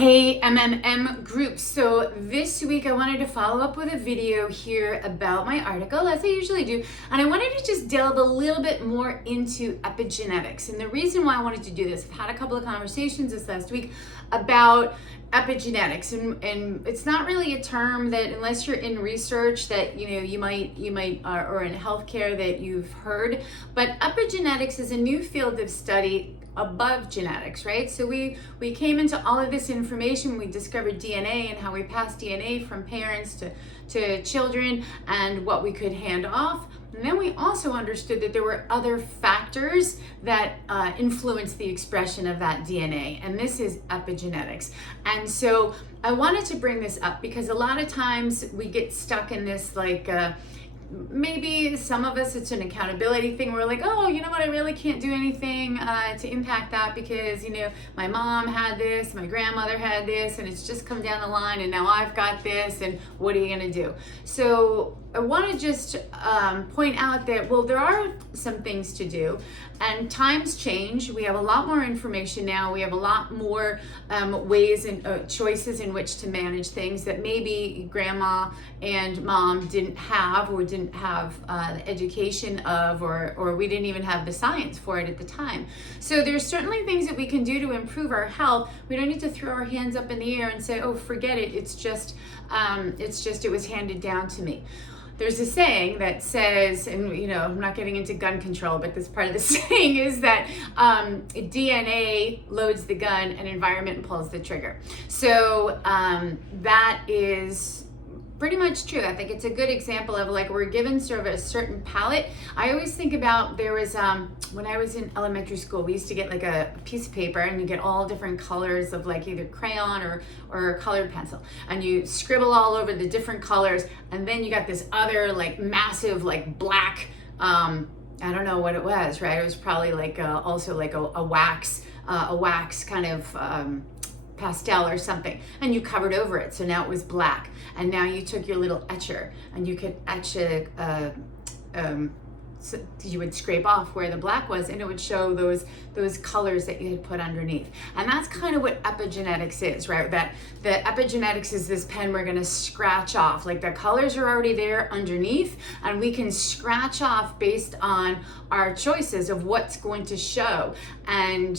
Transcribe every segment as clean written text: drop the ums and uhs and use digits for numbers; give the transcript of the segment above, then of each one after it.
Hey MMM group, so this week I wanted to follow up with a video here about my article, as I usually do, and I wanted to just delve a little bit more into epigenetics. And the reason why I wanted to do this, I've had a couple of conversations this last week about epigenetics, and it's not really a term that, unless you're in research, that you might or in healthcare, that you've heard. But epigenetics is a new field of study above genetics, right? So we came into all of this information. We discovered DNA and how we pass DNA from parents to children and what we could hand off. And then we also understood that there were other factors that influence the expression of that DNA, and this is epigenetics. And so I wanted to bring this up because a lot of times we get stuck in this, like, maybe some of us, it's an accountability thing. We're like, oh, you know what, I really can't do anything to impact that because, my mom had this, my grandmother had this, and it's just come down the line, and now I've got this, and what are you gonna do? So I want to just point out that, well, there are some things to do, and times change. We have a lot more information now. We have a lot more ways and choices in which to manage things that maybe grandma and mom didn't have, or didn't have the education of, or we didn't even have the science for it at the time. So there's certainly things that we can do to improve our health. We don't need to throw our hands up in the air and say, oh, forget it. It was handed down to me. There's a saying that says, and I'm not getting into gun control, but this part of the saying is that DNA loads the gun and environment pulls the trigger. So that is pretty much true. I think it's a good example of, like, we're given sort of a certain palette. I always think about, there was, when I was in elementary school, we used to get like a piece of paper, and you get all different colors of, like, either crayon or colored pencil, and you scribble all over the different colors, and then you got this other, like, massive, like, black, I don't know what it was, right? It was probably like also like a wax kind of pastel or something, and you covered over it, so now it was black. And now you took your little etcher and you could etch so you would scrape off where the black was, and it would show those colors that you had put underneath. And that's kind of what epigenetics is, right? That the epigenetics is this pen we're going to scratch off. Like, the colors are already there underneath, and we can scratch off based on our choices of what's going to show. And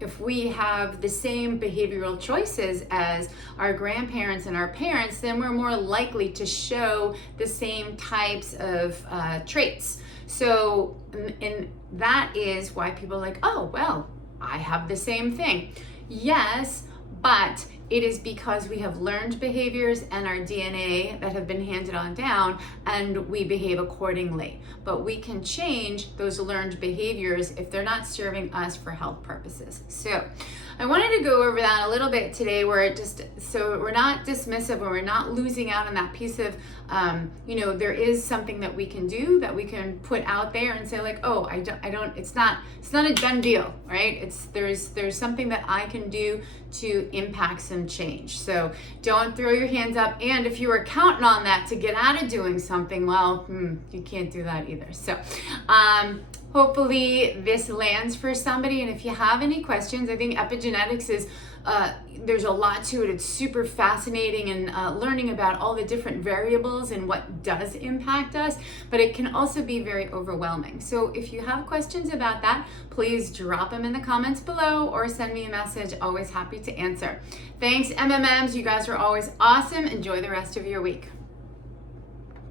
if we have the same behavioral choices as our grandparents and our parents, then we're more likely to show the same types of traits. So, and that is why people are like, oh, well, I have the same thing. Yes, but it is because we have learned behaviors and our DNA that have been handed on down, and we behave accordingly. But we can change those learned behaviors if they're not serving us for health purposes. So I wanted to go over that a little bit today, so we're not dismissive, or we're not losing out on that piece of, there is something that we can do, that we can put out there and say, like, oh, it's not a done deal, right? There's something that I can do to impact some change. So don't throw your hands up. And if you were counting on that to get out of doing something, well, you can't do that either. So hopefully this lands for somebody. And if you have any questions, I think epigenetics is, there's a lot to it. It's super fascinating, and learning about all the different variables and what does impact us, but it can also be very overwhelming. So if you have questions about that, please drop them in the comments below or send me a message. Always happy to answer. Thanks, MMMs. You guys are always awesome. Enjoy the rest of your week.